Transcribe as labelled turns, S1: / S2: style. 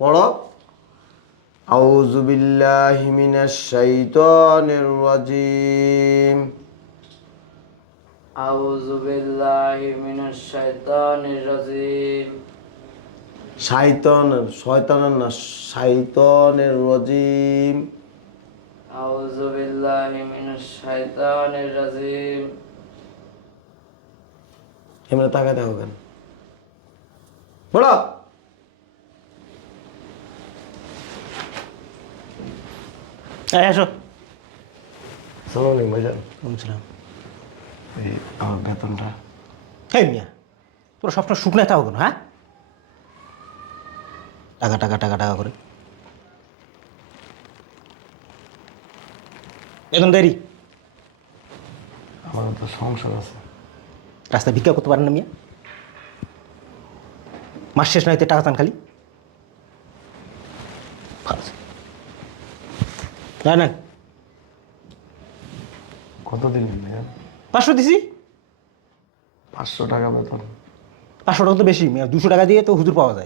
S1: পড়ো। আউযু বিল্লাহি মিনাশ শাইতানির রাজিম।
S2: আউযু বিল্লাহি মিনাশ শাইতানির রাজিম।
S1: শাইতানের শয়তানের না শাইতানের রাজিম।
S2: আউযু বিল্লাহি মিনাশ শাইতানির রাজিম।
S1: এমরা তাকাতে হবে কেন।
S3: আসো।
S1: শোনো নি ভাইজান
S3: বলছিলাম।
S1: এই আমার বেতনটা।
S3: এই মিয়া তোরা সবসময় শুকনো থাকো কেন হ্যাঁ? টাকা টাকা টাকা টাকা করে। দেরি।
S1: আমার তো সংসার আছে।
S3: রাস্তায় ভিক্ষা করতে পারেন না মিয়া। মাস শেষ নয় টাকা চান খালি। না না
S1: কত দিন ভাইজান
S3: পাঁচশো দিছি।
S1: পাঁচশো টাকা বেতন।
S3: পাঁচশো টাকা তো বেশি দুশো টাকা দিয়ে তো হুজুর পাওয়া যায়।